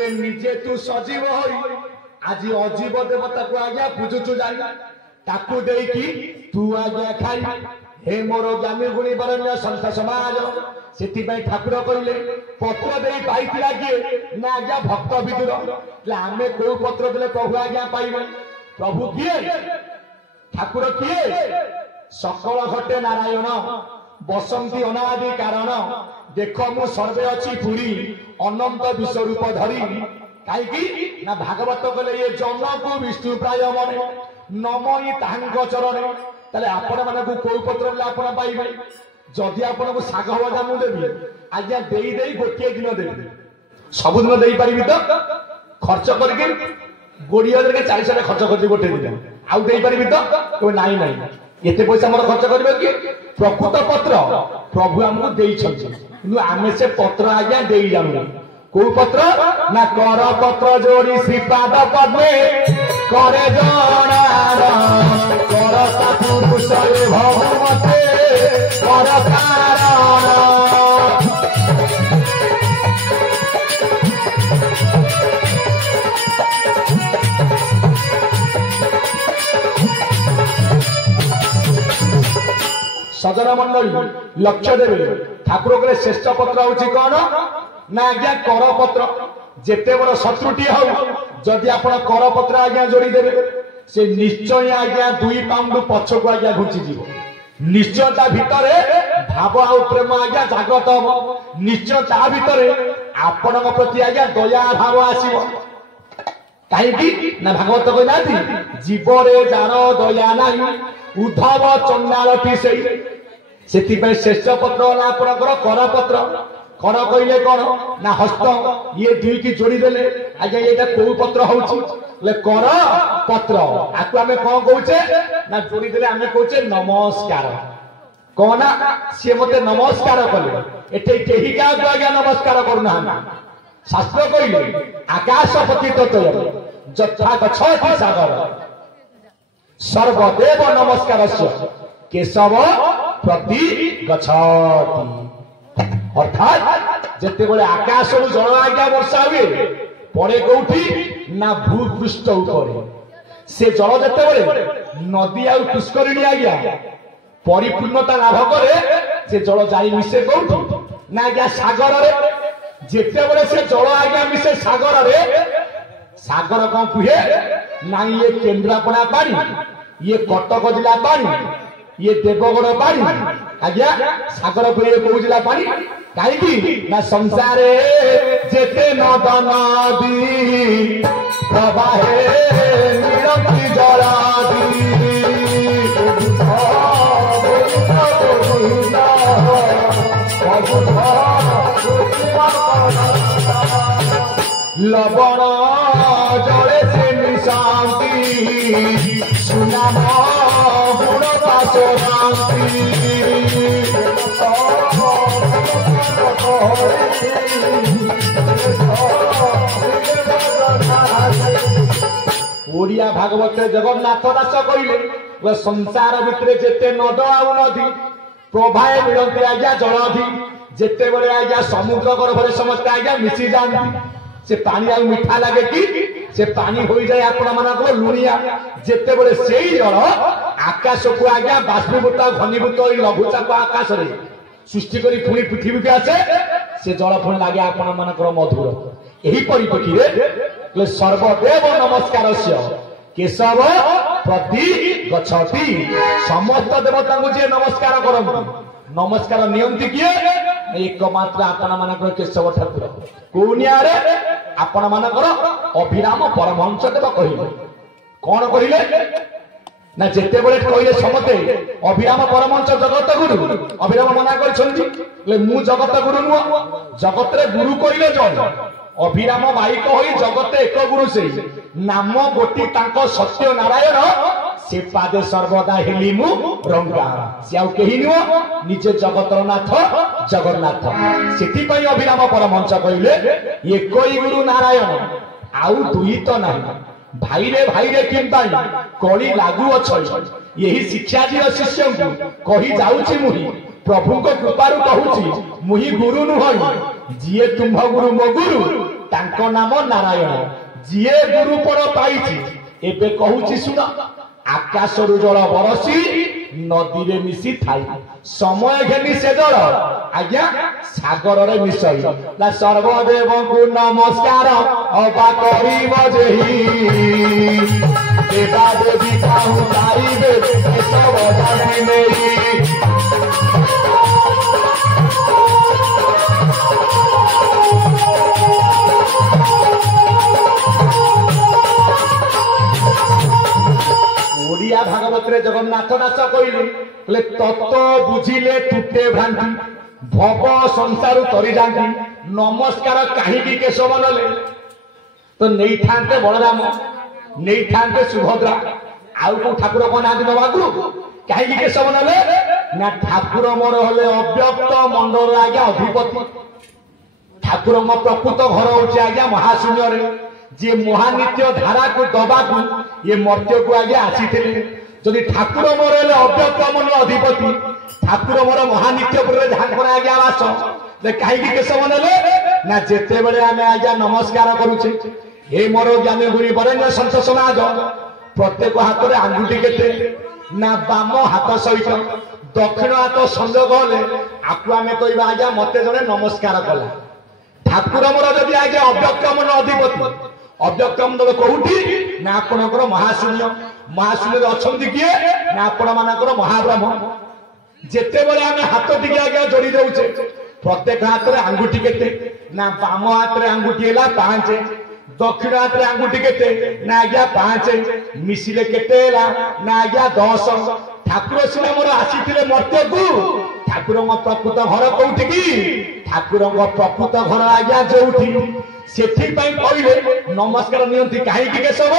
କହିଲେ ନିଜେ ତୁ ସଜୀବ ହୋଇ ଆଜି ଅଜୀବ ଦେବତାକୁ ଆଜ୍ଞା ପୂଜୁଛୁ ଯାଇ ତାକୁ ଦେଇକି ତୁ ଆଜ୍ଞା ଖାଇ हे मोर ज्ञानी गुणी बरण्य संस्था समाज से ठाकुर कहले पत्र दे पाई किए ना आज्ञा भक्त विदुर आम कौ पत्र दे प्रभु आज्ञा पाइबे प्रभु किए ठाकुर किए सकल घटे नारायण बसंती अनादि कारण देख मु सर्वे अच्छी पुरी अनंत विश्वरूप धरी कहीं ना भागवत कहले ये जन को विष्णु प्राय मन नमई ताहां चरण ताले आपण मानकु कोई पत्र बोले आपण पाइबे जदि आपण को साग भजा मु देबी आज्ञा देई देई गोटे दिन देबी सब दिन देई परिबी तो खर्च करके 20,000 के 40,000 खर्च कर गोटे दिन आउ देई परिबी तो कोई नाही नाही एते पैसा मोर खर्च करबे कि प्रकृत पत्र प्रभु हमको देई छथि किंतु आमे से पत्र आज्ञा देई जानु को पत्र ना कर पत्र जोड़ी श्रीपाद पद्मे करे जनार कर पुरुष भगवते कर कारण सजन मंडली लक्ष्य देवे ठाकुर के श्रेष्ठ पत्र हूँ कौन ना आज्ञा कर पत्र जेते बड़ शत्रुटी हो जदि आपण कर पत्र आज्ञा जोड़ी देवे से निश्चय आज्ञा 2 पाउंड पछक आज्ञा घुंची जीव निश्चय ता भितरे भाव आ प्रेम आज्ञा जागृत हम निश्चय ता भितरे आपण प्रति आज्ञा दया भाव आसीबो कहीं ना भागवत कहना जीवरे जार दया नहीं उद्धव चंडालटी से श्रेष्ठ पत्र आपणकर कर पत्र कर कहले कौन ना हस्त ये दुई की जोड़ी देले आज्ञा ये कौ पत्र हूँ कर पत्र आपको आम कौन कौचे ना जोड़ी देले आम कौचे नमस्कार कौन सी मत नमस्कार कले एटे कहीं क्या आज्ञा नमस्कार करूना शास्त्र कहले आकाश पति तत्व जथा गच्छति सागर सर्वदेव नमस्कार केशव प्रति गच्छति अर्थात जिते बड़े आकाश जल आज्ञा वर्षा हुए पड़े कौटी ना भूपृष्ठ ऊपर से जल जिते बड़े नदी आ पुष्करिणी आज्ञा परिपूर्णता लाभ करे से जल जाई मिसे कौटी ना आज्ञा सागर जिते बड़े से जल आज्ञा मिसे सागर सागर कौन कुहे ना ये केन्द्रापड़ा पानी ये कटक जिला पानी ये देवगढ़ पानी आज्ञा सागर को ये कौ जिला पानी कहीं ना संसार जेते नद नदी प्रवाहे निरंती जलादी लवण जले से निशांति सुनाम गुण पाशोरांति ओडिया भागवत जगन्नाथ दास कहले संसार भितर जेते नद आउ नदी प्रभाए मिलते आज्ञा जलधि जेते बड़े आज्ञा समुद्र गर्भरे समस्त आज्ञा मिसी जाती से पानी आ मीठा लगे कि से पानी हो जाए आपण मानक लुणिया जेते बड़े से जल आकाश को आज्ञा बाष्पीभूत घनीभूत लघुचाप आकाश रे सृष्टि करी पुणी पृथ्वी के आसे से जल पुणी लगे आपण मानकर मधुर यही परिप्रेक्षी सर्वदेव नमस्कार केशव प्रति गच्छति समस्त देवता को जे नमस्कार करंती नमस्कार नियंती किए एकमात्र आपण मानकर केशव ठाकुर कोनिया रे आपण मानकर अभिराम परमहंस देव कहिले कौन कहिले ना जेते बळे कहिले समते अभिराम परमहंस जगत गुरु अभिराम मना करछन्ती मु जगत गुरु नु जगत रे गुरु कहिले जन अभिराम बाइक होई जगत एक गुरु से नाम गोटी तांको सत्य नारायण से पादे सर्वदा हेलिमु रंगा से आउ केही नुओ निजे जगतर नाथ जगन्नाथ सेति पई अभिराम परमहंस कहिले एकई गुरु नारायण आउ दुई तो नाही भाई रे किंताई कली लागू अछि यही शिक्षा जी शिष्य को कही जाउछि मुही प्रभु को कृपारु कहूछि मुही गुरु नुहई जिए तुम्ह गुरु मो गुरु तांको नाम नारायण जीए गुरुपण पाई एबे कहूची सुन आकाश जल बरसी नदी रे मिसी थाई समय घेनी से जल आज्ञा सागर रे मिसई ना सर्वदेव को नमस्कार अबा करिब जेही देवा देवी काहू तारिबे सब जानि नेई ओडिया भागवत रे जगन्नाथ दास कहले तत्व बुझिले टूटे भ्रांति भव संसार तरी जाती नमस्कार कहीं केशव नले तो नहीं था बलराम नहीं था सुभद्रा आउ को ठाकुर को ना नवागु कहीं केशव नले ना ठाकुर मोर हले अव्यक्त मंडल आज्ञा अधिपति ठाकुर प्रकृत घर होचे आज्ञा महाशून्य रे जे महानित्य धारा को दबा को ये मर्त्य को आगे आसी जदि ठाकुर मोर अव्यक्त मंडल अधिपति ठाकुर मोर महानित्यपुर झांकर आगे आवास कहीं केशव नेले ना जिते बड़े आम आज्ञा नमस्कार करुचे हे मोर ज्ञानी गुरी बरेण्य संत समाज प्रत्येक हाथ में आंगुठी केते ना बाम हाथ सहित दक्षिण हाथ संयोग हेले आपको आम कहवा आज्ञा मत जड़े नमस्कार कला ठाकुर मोर जदि आज्ञा अव्यक्त मंडल अधिपति अव्यक्त मंडल कौटी ना आपणकर महाशून्य महाशून्य अच्छा किए ना आपण मानकर महाब्रह्म जिते बड़े आम हाथ टिके आज्ञा जोड़ी दौचे प्रत्येक हाथ में आंगुठी केते ना बाम हाथ में आंगुठी है 5 दक्षिण हाथ में आंगुठी केते ना आज्ञा 5 मिसिले केते ना आज्ञा 10 ठाकुर सिना मोर आसी मर्त्य को ठाकुर प्रकृत घर कौटी की ठाकुर प्रकृत घर आज्ञा जो सेठी कहले नमस्कार नियंती कहीं केशव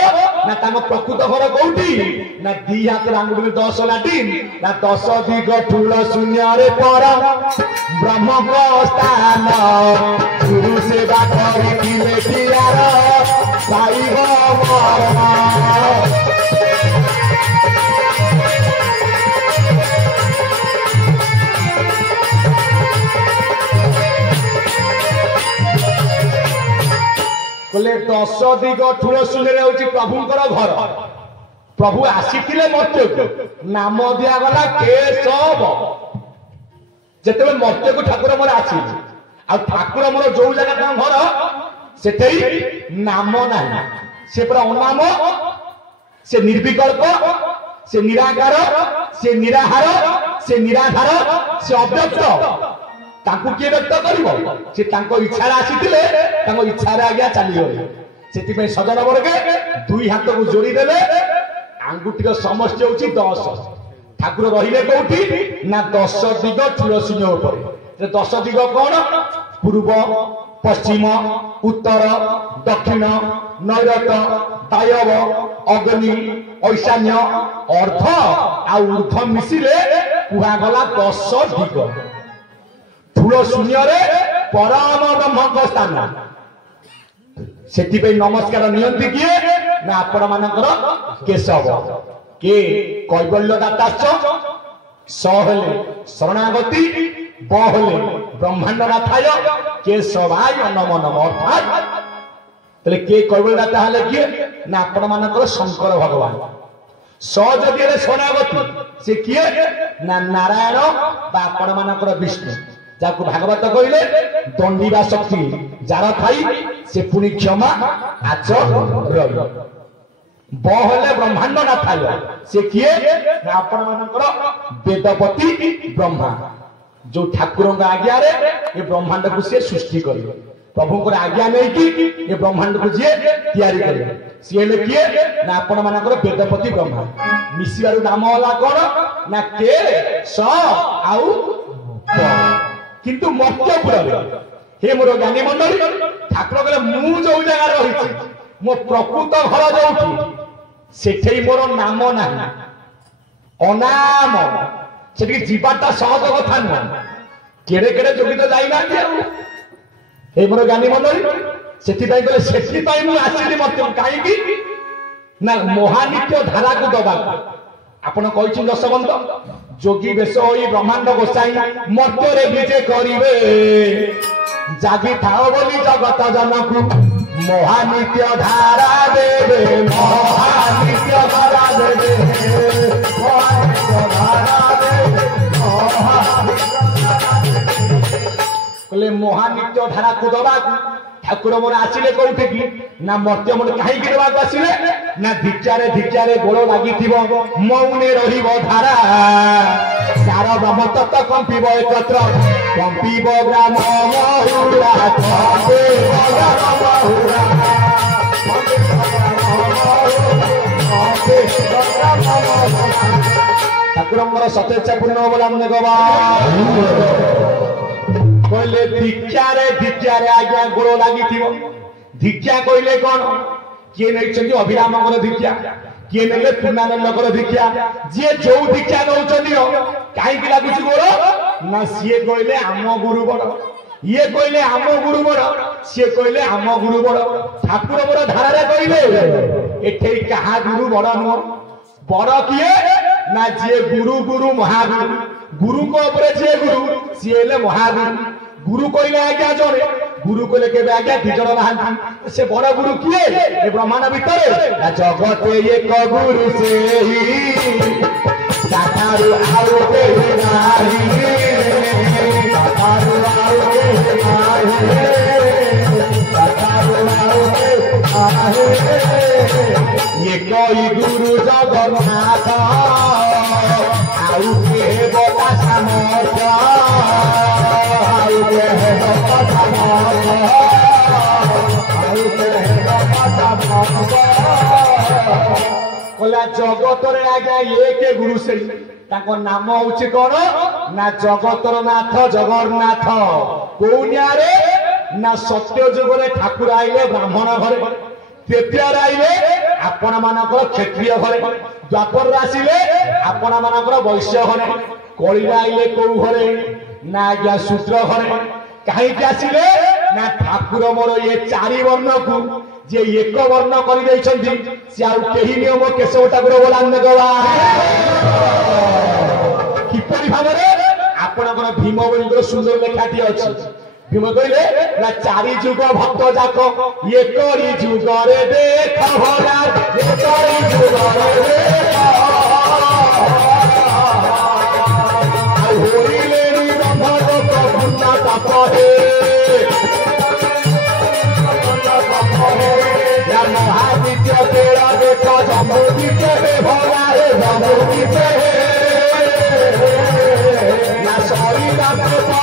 ना प्रकृत घर कौटी ना दी हाथ आंगुठी 10 लाटिन ना 10 दिग ठूल शून्य रे पर ब्रह्म स्थान गुरु सेवा करिले पियार पाइब बोले 10 दिग ठूल शून्य होची प्रभुंकर घर प्रभु आसीथिले मर्त्य को नाम दिया गला केशव जेते मर्त्य को ठाकुर मोर आसी आ ठाकुर मोर जो जगह घर सेठे नाम नाही से पूरा अनाम से निर्विकल्प से निराकार से निराहार से निराधार से अव्यक्त ताकू किए व्यक्त करिवो से तांको इच्छा आसीथिले तांको इच्छा रे आज्ञा चली गले सेति पे सजन वर्गे दुई हाथ को जोड़ी देले आंगुठी रो समष्टि होची 10 ठाकुर रहिले कोठी ना 10 दिग ठूल शून्य ऊपर से 10 दिग कोन पूर्व पश्चिम उत्तर दक्षिण नैऋत्य वायव अग्नि ईशान्य अर्ध आ ऊर्ध्व मिसिले कुहा गला 10 दिग ठूल शून्य रे परम ब्रह्म स्थान सेति पे नमस्कार नियंती किए ना आपण मानकर केशव के कैवल्य दाताश्च सहले शरणागति बहले ब्रह्मांड नाथाय केशवाय नमो नमः अर्थात तले के कैवल्य दाता हले किए ना आपण मानकर शंकर भगवान सहजति रे शरणागति से किए ना नारायण बा आपण मानकर विष्णु जाको भागवत कहले दंडीबा शक्ति जार थाई से पुणी क्षमा आच रही बहले ब्रह्मांड ना थाय से किए आपण मानकर वेदपति ब्रह्मा जो ठाकुर आज्ञा रे ये ब्रह्मांड को से सृष्टि करिवे प्रभु को आज्ञा नहीं कि ये ब्रह्मांड को जे तैयारी करिवे से ले किए ना आपण मानकर वेदपति ब्रह्मा मिसिबार नाम होला कोन ना के स आउ किंतु मर्त्यपुर हे मोर ज्ञानी मंडली ठाकुर कहले मु जो जगह रही मो प्रकृत घर जो सेठे मोर नाम ना अनाम से जीवाटा सहज कथा नुह केड़े केड़े जोगी तो जाइना हे मोर ज्ञानी मंडली से आसली मर्त्य कहीं ना महानित्य धारा को दबा आपण कही दशबंध जोगी बेश होई ब्रह्मांड गोसाई मर्त्य विजे करिवे जागी थाओ बोली जगत जनकु महानित्य धारा देवे महानित्य धारा देवे महानित्य धारा देवे कहले महानित्य धारा को दबा ठाकुर मोर आसिले कोठी की ना मर्त्य मोर काहे की दबा आसिले ना धिक्यारे गोड़ लागि मौने रहिबो धारा सारा ब्रह्म तत्व कंपिब एकत्र कंपिब ग्राम महुरा ठाकुर सतेजा पूर्ण अवलंबन गवा कहले धिक्यारे आज्ञा गोड़ लागि धिक्या कहले कौन किए नहीं अभिराम धिक्या किए ने पूर्णानंद धिक्या जी जो धिक्या नौ कहीं लगुच गोड़ ना सी कहले आम गुरु बड़ ये कहले आम गुरु बड़ सी कहले आम गुरु बड़ ठाकुर बड़ धारा कहले एठे क्या गुरु बड़ नुह बड़ किए ना जी गुरु गुरु महागुरु गुरु को जी गुरु सी महागुरु गुरु कहले आज्ञा जड़े गुरु कहले केबे आज्ञा दिजण ना से बड़ गुरु किए ए ब्रह्मांड भितर जगत एक गुरु से ही तातारु आउ केहि नाही तातारु आउ केहि नाही तातारु आउ केहि नाही एक गुरु जगन्नाथ आउ के बता सामर्थ जगत आज्ञा एक गुरु से नाम हूँ कौन ना जगतर नाथ जगन्नाथ कौनिया ना सत्य जुगे ठाकुर आइले ब्राह्मण घरे तृतीय आइले आपण मानकर क्षत्रिय घरे द्वापर आसिले आपण मानकर वैश्य घरे कली आइले कौ घरे ना आज्ञा शूद्र घरे कहीं आसिले ना ठाकुर मोर ये चारि वर्ण को जे एक वर्ण कर नियम केशव ठाकुर बोलान गवा किपरि भाव आपणकर भीम बोली सुंदर लेखाटी अच्छी भीम कहले ना चारि जुग भक्त जाक एकरी जुगरे देख भला एकरी जुगरे देख होइले नी ब्रह्म प्रभुना तपहे या महाविद्य तेरा देख जमुदी के भला रे जमुदी पे ना सरी ना परका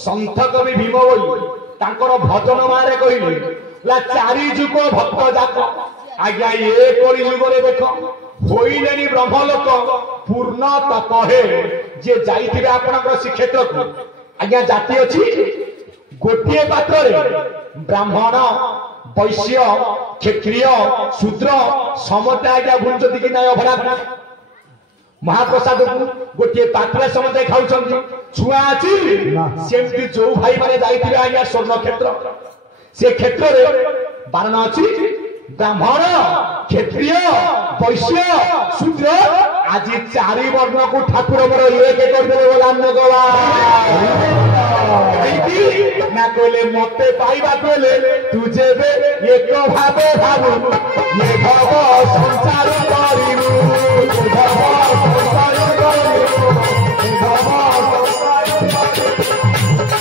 संत कवि भीम बोली तांकर भजन मारे कहले चारि जुग भक्त जाक आज्ञा ये करी जुगरे देख होइलेनी ब्रह्म लोक पूर्ण तपहे जे जाइथिबे आपनकर श्रीक्षेत्र को आज्ञा जाति अछि गोटिए पात्र रे ब्राह्मण वैश्य क्षत्रिय शूद्र समते आज्ञा भुंजति कि नै अभरा महाप्रसाद को गोटे पात्र समझे खाऊ छुआ अच्छी सेमती जो भाई माने जाइथिबे आज्ञा स्वर्ण क्षेत्र से क्षेत्र रे बारण अच्छी ब्राह्मण क्षत्रिय वैश्य शूद्र आज चारि वर्ण को ठाकुर मोर एक करदेले बोलान गवा ना कहले मते पाइबा कहले तू जेबे एक भावे भाबू ये भव संसार करिनु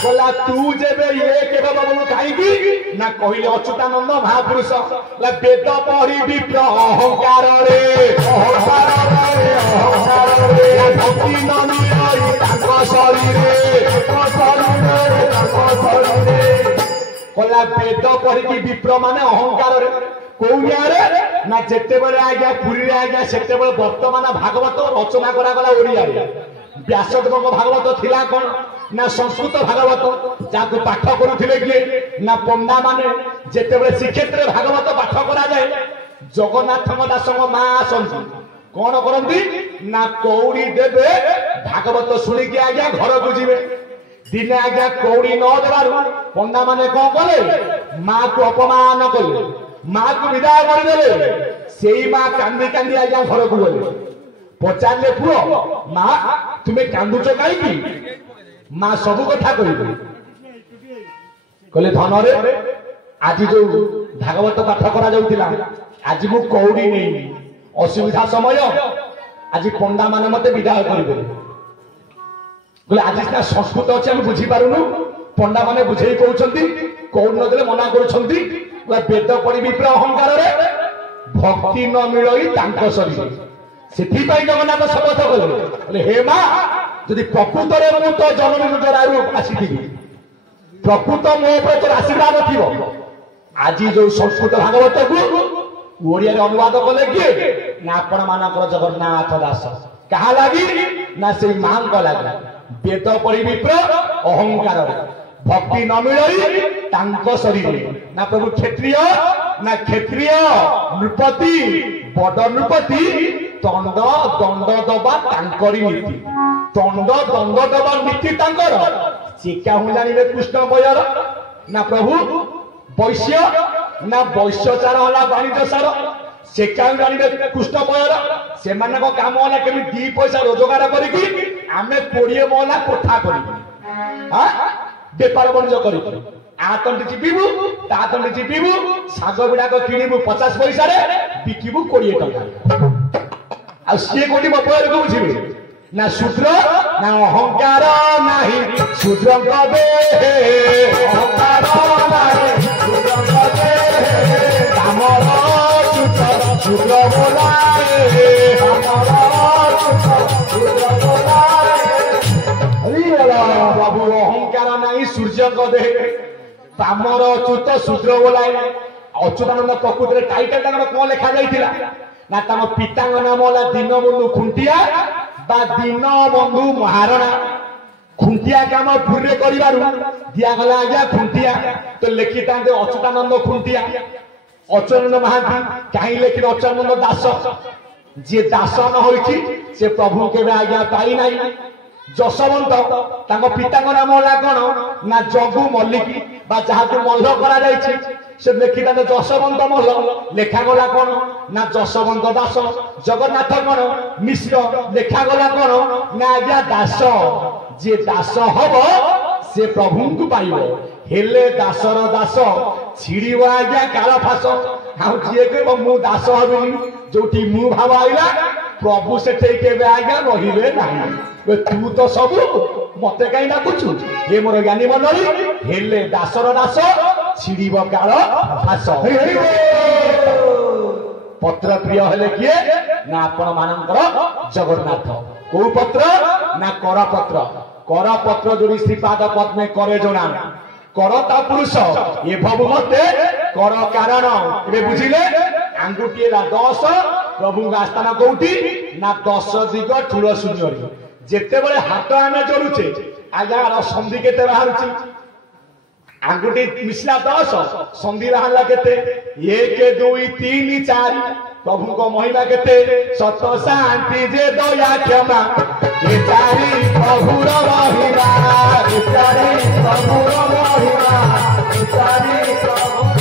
बोला तू जेबे ये के बाबू कहीं ना कहले अच्युतानंद महापुरुष वेद पढ़ी विप्र अहंकार रे भक्ति कहला वेद पढ़ी विप्र माने अहंकार रे कोउनियारे ना जेते बेले आज्ञा पुरी रे आज्ञा सेते बेले वर्तमान भागवत रचना करा गला ओडिया रे व्यासदेव भागवत थिला कोन ना संस्कृत भागवत जाको पाठ करूथिले कि ना पंडा माने जेते बेले श्रीक्षेत्र भागवत पाठ करा जाए जगन्नाथ दास मां आसंती कोन करंती ना कौड़ी देबे भागवत सुनी के आज्ञा घर को जीवे दिने आज्ञा कौड़ी न देबारु पंडा माने कोन कले मां को अपमान कले मां को विदाय करदेले सेई मां कांदी कांदी आज्ञा घर को गले पचारले पुओ मां तुमे कांदुच काई की मां सब कथा कहिबे कले धन रे आज जो भागवत पाठ करा जाउतिला आज मु कौड़ी नै असुविधा समय आज पंडा माने मते विदाय करबे बोले आज ना संस्कृत अछि हम बुझी पारुनु पंडा माने बुझेई कहउछंती कौड़ न देले मना करूछंती वेद पढ़ी विप्र अहंकार रे भक्ति न मिलई तांको शरीर सेठी पाई जगन्नाथ शपथ कले बोले हे मां यदि प्रकृत रे मु तो जननी गुजरारू आसीथि प्रकृत मो ऊपर तो आशीर्वाद थिबो आज जो संस्कृत भागवत को ओडिया रे अनुवाद कले कि ना आपण मानकर जगन्नाथ दास कहा लागी ना से मां को लागी वेद पढ़ी विप्र अहंकार रे भक्ति न मिलई तांको शरीर ना प्रभु क्षत्रिय ना क्षत्रिय नृपति बड़ नृपति दंड दंड दबा तांकरी नीति दंड दंड दबा नीति तांकर शिक्षा हूँ जानिबे कृष्ण बयर ना प्रभु वैश्य ना वैश्यचार होला वाणिज्य सार से क्या जानिबे कृष्ण बयर से माने को काम होला केमि 2 पैसा रोजगार करिकि आमे 20 मोला कोठा करिकि हां बेपार बणिज्य करिकि आ तंडी चिपिबु ता तंडी चिपिबु साग बिडा को किनिबु 50 पैसा रे बिकिबु 20 टका आ से कोटी बपर को बुझिबे ना शूद्र ना अहंकार नाही शूद्र कबे अहंकार नाही शूद्र कबे कामर चुत शूद्र बोलाए कामर चुत शूद्र बोलाए बाबू अहंकार नाही सूर्य कबे कामर चुत शूद्र बोलाए अच्युतानंद प्रकृति टाइटल तांकर कोन लेखा जाइतिला ना ताम पितांग नाम होला दीनबंधु खुंटिया बा दीनबंधु महाराणा खुंटिया काम पूरे करिबारु दिया गला आज्ञा खुंटिया तो लेखि तांते अच्युतानंद खुंटिया अच्युतानंद महांती काई लेखि अच्युतानंद दास जे दास न होइछि से प्रभु केबे आज्ञा पाई नाही जशवंत तांको पितांग नाम होला कोन ना जगु मल्लिक बा जहाकु मल्ल करा जाइछि से लेखि तांते जशवंत मल्ल लेखा गला कोन ना जशवंत दास जगन्नाथ कोन मिश्र लेखा गला कोन ना आज्ञा दास जे दास हबो से प्रभु को पाइबो हेले दासर दास छिड़ीबो आज्ञा काल फास हाउ जे कहबो मु दास हबिनी जोटी मु भाव आइला प्रभु से केबे आज्ञा रहिबे नाही तू तो सब मते कहीं डाकुचु ये मोर ज्ञानी मंडली हेले दासर दास छिड़ीब काल फास पत्र प्रिय हेले किए ना आपण मानकर जगन्नाथ को पत्र ना कर पत्र जोड़ी श्रीपाद पद्मे करे जोना करता पुरुष ये भव मते कर कारण ए बुझिले आंगुटी 10 प्रभु आस्थान कोठी ना 10 दिग ठुल शून्य जेते बळे हाथ आमे जोडुचे आज्ञा संधि केते बाहरुची आंगुठी मिसला 10 संधि बाहरला केते 1 2 3 4 प्रभु को महिमा केते सत शांति जे दया क्षमा ये चारि प्रभुर महिमा ये चारि प्रभुर महिमा ये चारि प्रभुर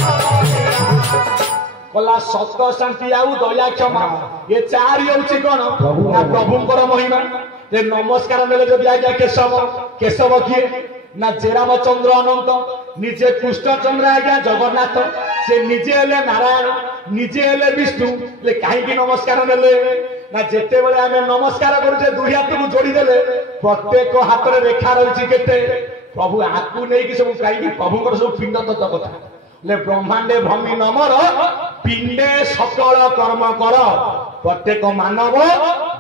कला सत शांति आउ दया क्षमा ये चारि होची कोन ना प्रभुंकर महिमा जे नमस्कार नेले जदि आज्ञा केशव किए ना जे रामचंद्र अनंत निजे कृष्णचंद्र आज्ञा जगन्नाथ से निजे हेले नारायण निजे हेले विष्णु ले काहे नमस्कार नेले ना जेते बेले आमे नमस्कार करूचे दुई हाथ को जोड़ी देले प्रत्येक हाथ रे रेखा रहिछि केते प्रभु आकु नै कि सब काहे प्रभुकर सब पिंड तत्व कथा ले ब्रह्मांडे भूमि नमर पिंडे सकल कर्म कर प्रत्येक मानव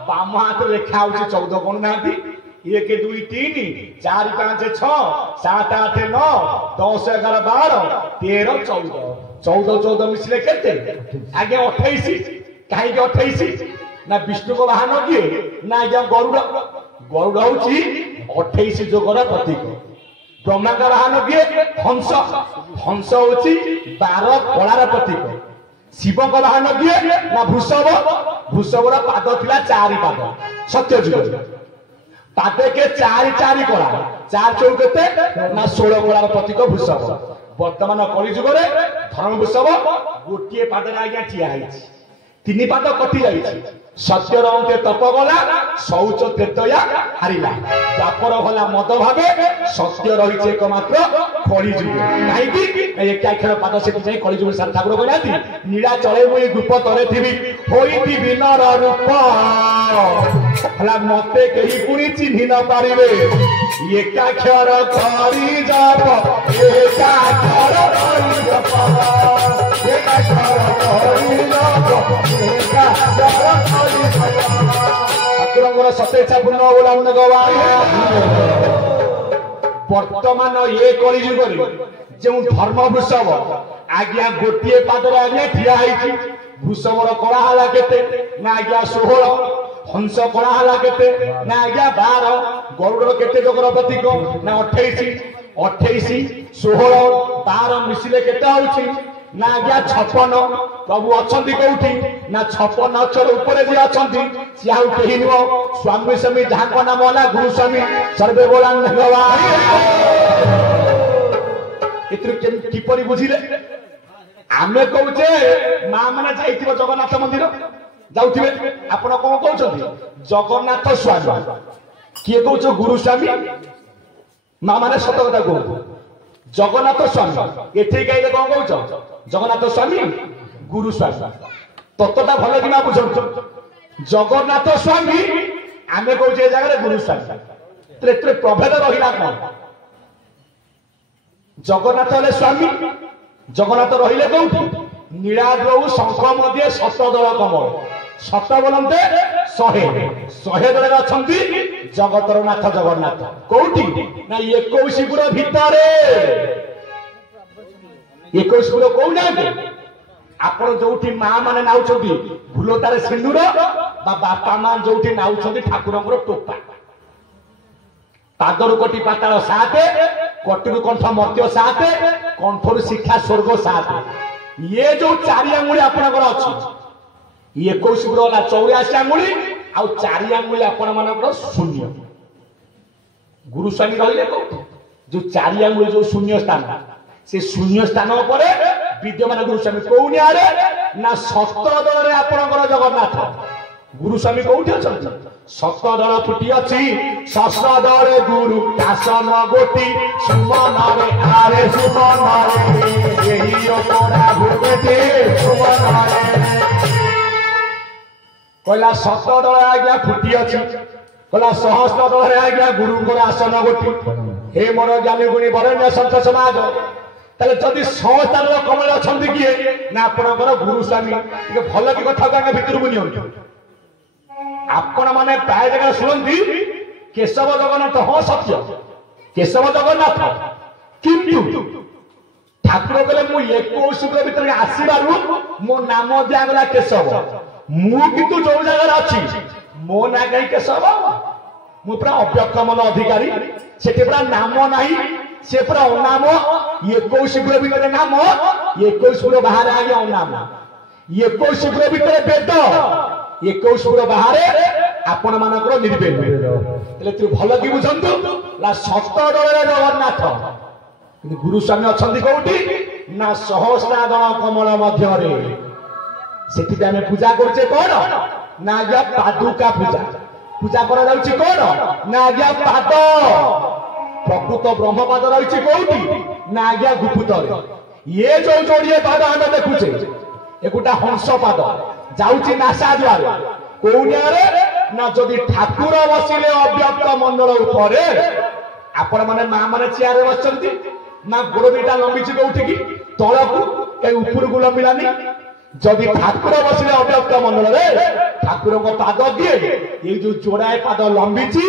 बाम हाथ रेखा होछि 14 गुण नाथी 1 2 3 4 5 6 7 8 9 10 11 12 13 14 14 14 मिसिले केते आगे 28 कहीं 28 ना विष्णु को वाहन किए ना आज्ञा गरुड़ गरुड़ हूँ 28 जोगर प्रतीक ब्रह्मा का वाहन किए हंस हंस हूँ 12 कलार प्रतीक शिव का वाहन किए ना वृषभ वृषभर पाद थिला 4 पाद सत्य जुग पादे के 4 4 कला 4 चौक ना 16 कलार प्रतीक वृषभ वर्तमान कली जुग धर्म वृषभ गोटे पाद आज्ञा ठिया 3 पाद कटि जाइए सत्य रंगे तप गला शौच त्रेतया हारिला द्वापर भला मद भावे सत्य रही एकमात्र कली जुग कहीं एकाक्षर पाद से कली जुग सार ठाकुर कहना नीला चले मुई गुप तरे थी होई नर रूप मते कहीं पुणी चिन्ह न पारे एकाक्षर करी जप एकाक्षर करी जप एकाक्षर करी जप ठाकुर सतेजा पूर्ण बोला गवाई वर्तमान ये कली जुग जो धर्म वृषभ आज्ञा गोटे पादर आज्ञा ठिया वृषभर कलाहाला केते ना आज्ञा 16 हंस कलाहाला केते ना आज्ञा 12 गरुड़ केते जोगर प्रतीक ना 28 28 16 12 मिसिले केते होउछि ना आज्ञा 56 प्रभु अछंती कोठी ना 56 अक्षर ऊपर जे अछंती से आउ केही नुह स्वामी स्वामी जहाँ नाम होला गुरु स्वामी सर्वे बोला भगवान इतु किपरि बुझिले आमे कहूचे मां माने जाइथिबो जगन्नाथ मंदिर जाउथिबे आपण कोन कहउछथि जगन्नाथ स्वामी किए कहउछ गुरु स्वामी मां माने सत कथा कहू जगन्नाथ स्वामी एठी कहिले कोन कहउछ जगन्नाथ स्वामी गुरु स्वामी तत्वटा भल कि ना बुझ जगन्नाथ स्वामी आमे कहउछे जगह गुरु स्वामी त्रे प्रभेद रहिला कोन जगन्नाथ हेले स्वामी जगन्नाथ रहिले कौटी नीलाद्रौ शंख मध्य 7 दल कमल 7 बोलते 100 दल अछंती जगतर नाथ जगन्नाथ कौटी ना 21 गुर भितरे 21 गुर कौना आपण जोठी मां माने नाउछंती भूलतारे सिंदूर बा बापा मां जोठी नाउछंती ठाकुरंकर टोपा पादरु कोटी पाताल 7 कोटिरु कंठ मर्त्य 7 कंठरु शिक्षा स्वर्ग 7 ये जो 4 आंगुली आपनकर अछि 21 गुर होला 84 आंगुली आ 4 आंगुली आपण मानकर शून्य गुरु स्वामी रहिले को जो 4 आंगुली जो शून्य स्थान से शून्य स्थान पर विद्यमान गुरु स्वामी कोउनी आरे ना 17 दल रे आपनकर जगन्नाथ गुरु स्वामी कोउठी अछन 7 दल फुटी अछि 7 दल गुरु आसन गोटी सुमन रे आरे सुमन रे एही ओपरा भुगते सुमन रे कहला 7 दल आज्ञा फुटी अछि कहला सहस्र दल रे आज्ञा गुरुंकर आसन गोटी हे मोर ज्ञानी गुणी बरण्य संत समाज ताले जदि 100 दल कमल अछंती किए ना आपनकर गुरु स्वामी के भल की कथा का भीतर बुनियो आपण माने प्राय जगह सुनती केशव जगन्नाथ हाँ सत्य केशव जगन्नाथ किंतु ठाकुर कहले मु 21 गुर भीतर आसीबारु मो नाम दियागला केशव मु किंतु जो जगह अछि मो ना कहि केशव मु पूरा अव्यक्तमन अधिकारी सेठी पूरा नाम नाही से पूरा अनाम 21 गुर भीतर नाम 21 गुर बाहर आ गया नाम 21 गुर भीतर वेद 21 गुर बाहर आपण मानकर निर्वेद तले तू भल कि बुझंतु ला 7 दल जगन्नाथ कि गुरु स्वामी अछंती कोठी ना सहस्रा दल कमल मध्य रे सेठी आमे पूजा करछे कोन ना आज्ञा पादुका पूजा पूजा करा जाउची कोन ना आज्ञा पाद प्रकृत ब्रह्मपाद रही कोठी ना आज्ञा गुप्त ये जो जोड़िए पाद आम देखुचे एगोटा हंस पाद जाउची नासा द्वार कोउनियारे ना जदि ठाकुर बसिले अव्यक्त मंडल उपरे आपण माने मां माने चेयार बसचंती ना गोड़ बेटा लंबीची कोठी की तळकू ए ऊपर को लंबिलानी जदि ठाकुर बसिले अव्यक्त मंडल रे ठाकुर को पाद दिए ये जो जोड़ाए पाद लंबीची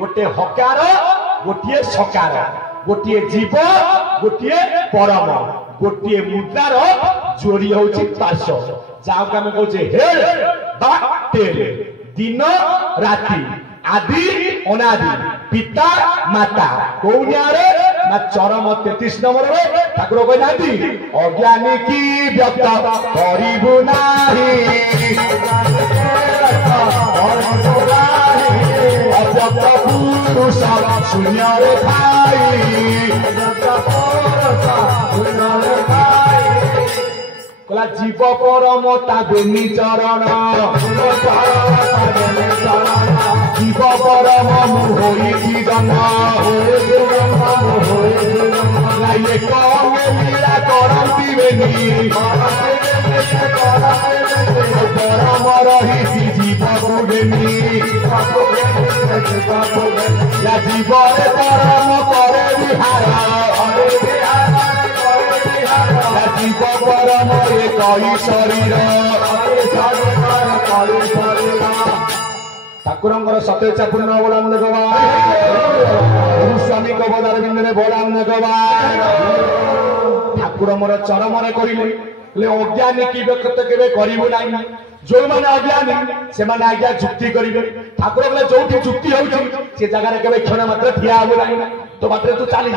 गोटे हकार गोटे सकार गोटे जीव गोटे परम गोटे मुद्रार जोड़ी हूँ 500 जहाँ आम कहे हेड बा टेल दिन राति आदि अनादि पिता माता कौनियारे ना चरम 33 नंबर ठाकुर कहना अज्ञानी की व्यक्त करू नाही अव्यक्त पुरुष शून्य कला जीव परम ताबेनी चरण जीव परम मुहोई जन्म एक लीला करती बेनी परम रही जीव गुडेनी जीव परम करे विहार जीव परम एक शरीर ठाकुर सतेजा पूर्ण बोलाम स्वामी कबदार बिंदे बोलाम ठाकुर मोर चरम करें अज्ञानी की व्यक्त के करू ना जो मैंने अज्ञानी से आज्ञा जुक्ति करेंगे ठाकुर बोले जो जुक्ति हो जगह क्षण मात्र ठिया हो तो बाटे तू चली